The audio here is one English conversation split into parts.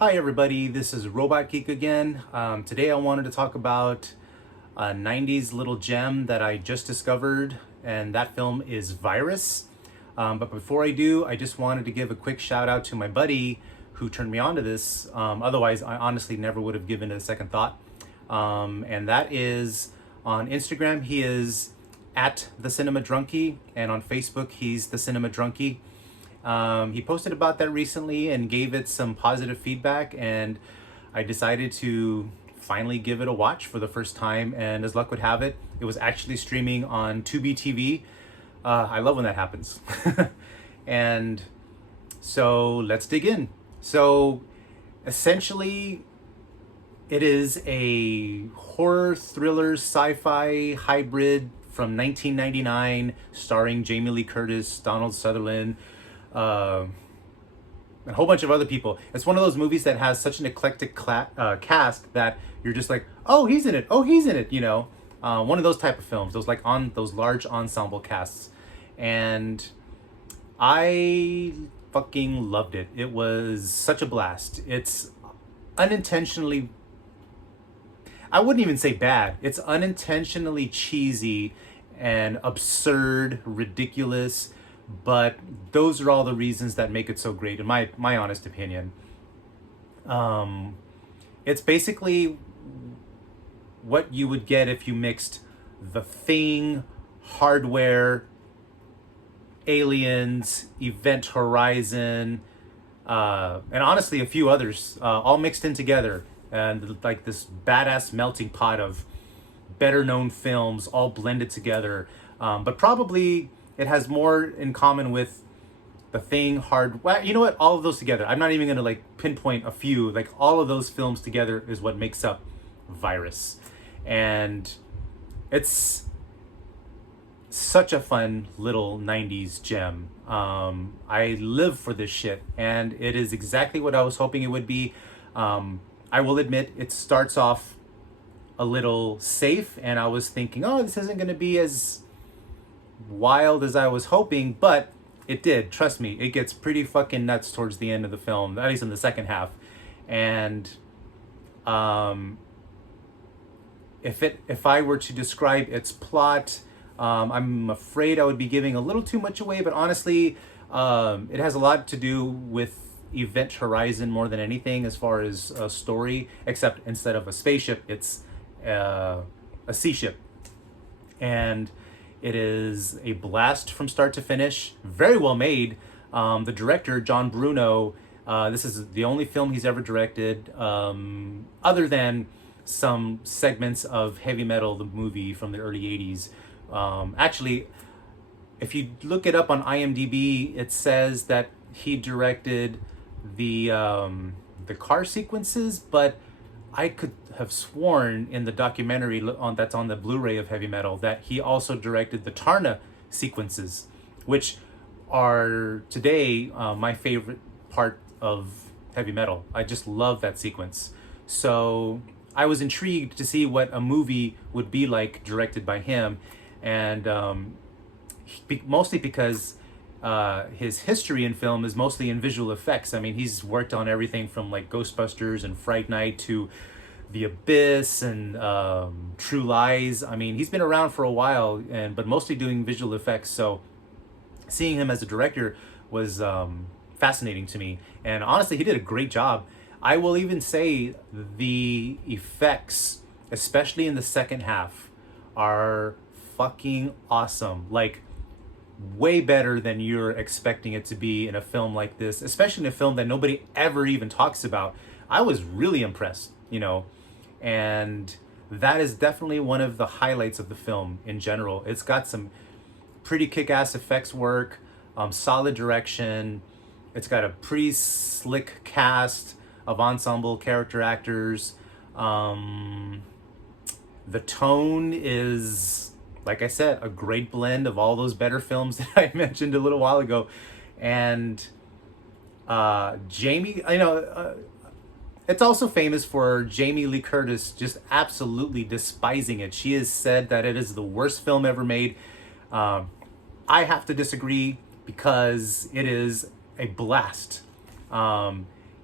Hi everybody, this is Robot Geek again. Today I wanted to talk about a 90s little gem that I just discovered, and that film is Virus. But before I do, I just wanted to give a quick shout out to my buddy who turned me on to this. Otherwise, I honestly never would have given it a second thought. And that is on Instagram, he is at the Cinema Drunkie, and on Facebook, he's the Cinema Drunkie. He posted about that recently and gave it some positive feedback, and I decided to finally give it a watch for the first time. And as luck would have it, it was actually streaming on Tubi TV. I love when that happens. And so let's dig in. So essentially, it is a horror thriller sci-fi hybrid from 1999, starring Jamie Lee Curtis, Donald Sutherland, and a whole bunch of other people. It's one of those movies that has such an eclectic cast that you're just like, oh, he's in it. Oh, he's in it. One of those type of films. Those large ensemble casts, and I fucking loved it. It was such a blast. It's unintentionally, I wouldn't even say bad. It's unintentionally cheesy and absurd, ridiculous, but those are all the reasons that make it so great, in my honest opinion. It's basically what you would get if you mixed The Thing, Hardware, Aliens, Event Horizon, and honestly a few others, all mixed in together, and like this badass melting pot of better known films all blended together. But probably it has more in common with The Thing, well, you know what? All of those together. I'm not even gonna like pinpoint a few. Like all of those films together is what makes up Virus, and it's such a fun little 90s gem. I live for this shit, and it is exactly what I was hoping it would be. I will admit it starts off a little safe, and I was thinking, oh, this isn't going to be as wild as I was hoping, but it did. Trust me, it gets pretty fucking nuts towards the end of the film, at least in the second half. And if I were to describe its plot, I'm afraid I would be giving a little too much away, but honestly, it has a lot to do with Event Horizon more than anything as far as a story, except instead of a spaceship, it's a sea ship. And it is a blast from start to finish. Very well made. The director, John Bruno, this is the only film he's ever directed, other than some segments of Heavy Metal, the movie from the early 80s. Actually, if you look it up on IMDb, it says that he directed the car sequences, but I could have sworn in the documentary that's on the Blu-ray of Heavy Metal that he also directed the Tarna sequences, which are today my favorite part of Heavy Metal. I just love that sequence. So I was intrigued to see what a movie would be like directed by him, and mostly because his history in film is mostly in visual effects. I mean, he's worked on everything from like Ghostbusters and Fright Night to The Abyss and True Lies. I mean, he's been around for a while, but mostly doing visual effects. So seeing him as a director was fascinating to me. And honestly, he did a great job. I will even say the effects, especially in the second half, are fucking awesome. Like, way better than you're expecting it to be in a film like this, especially in a film that nobody ever even talks about. I was really impressed, and that is definitely one of the highlights of the film in general. It's got some pretty kick-ass effects work, solid direction. It's got a pretty slick cast of ensemble character actors. The tone is, like I said, a great blend of all those better films that I mentioned a little while ago. And Jamie, it's also famous for Jamie Lee Curtis just absolutely despising it. She has said that it is the worst film ever made. I have to disagree because it is a blast.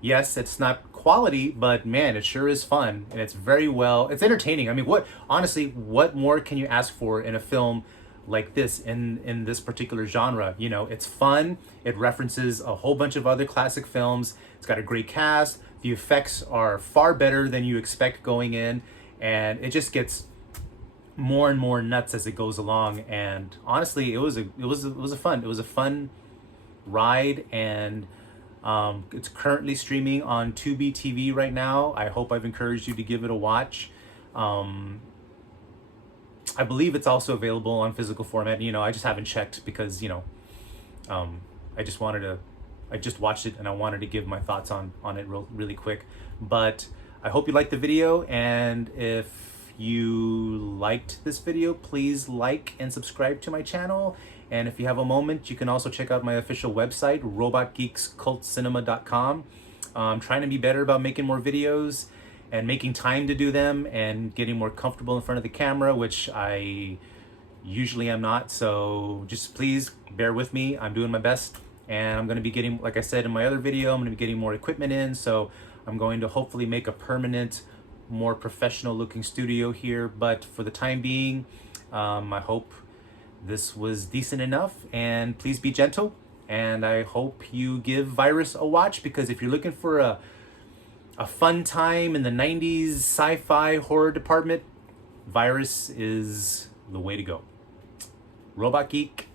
Yes, it's not quality, but man, it sure is fun, and it's it's entertaining. I mean, honestly, what more can you ask for in a film like this, in this particular genre? You know, it's fun. It references a whole bunch of other classic films. It's got a great cast. The effects are far better than you expect going in, and it just gets more and more nuts as it goes along. And honestly, it was a fun ride, and it's currently streaming on Tubi TV right now. I hope I've encouraged you to give it a watch. I believe it's also available on physical format. You know, I just haven't checked because, you know, I just watched it and I wanted to give my thoughts on it really quick. But I hope you liked the video, and if you liked this video, please like and subscribe to my channel. And if you have a moment, you can also check out my official website, robotgeekscultcinema.com. I'm trying to be better about making more videos and making time to do them and getting more comfortable in front of the camera, which I usually am not. So just please bear with me. I'm doing my best, and I'm going to be getting, like I said in my other video, I'm going to be getting more equipment in. So I'm going to hopefully make a permanent, more professional looking studio here. But for the time being, I hope this was decent enough, and please be gentle. And I hope you give Virus a watch, because if you're looking for a fun time in the 90s sci-fi horror department, Virus is the way to go. Robot Geek